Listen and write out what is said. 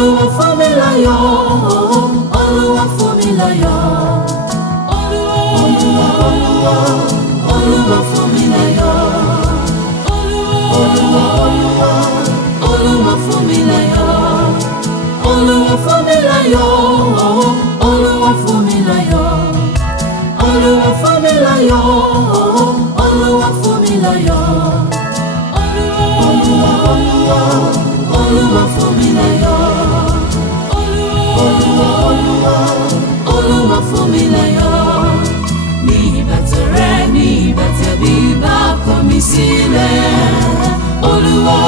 Olúwa fún mi láyọ̀, Olúwa fún mi láyọ̀. Olúwa fún mi láyọ̀. Olúwa fún mi láyọ̀. Olúwa fún mi láyọ̀. Olúwa fún mi láyọ̀. Olúwa fún mi láyọ̀. Olúwa fún mi láyọ̀. Olúwa fún mi láyọ̀. Olúwa fún mi láyọ̀. Ní ìgbà tẹ̀rẹ̀, ní ìgbà tẹ̀bí bá kọ̀ mí sílẹ̀. Olúwa.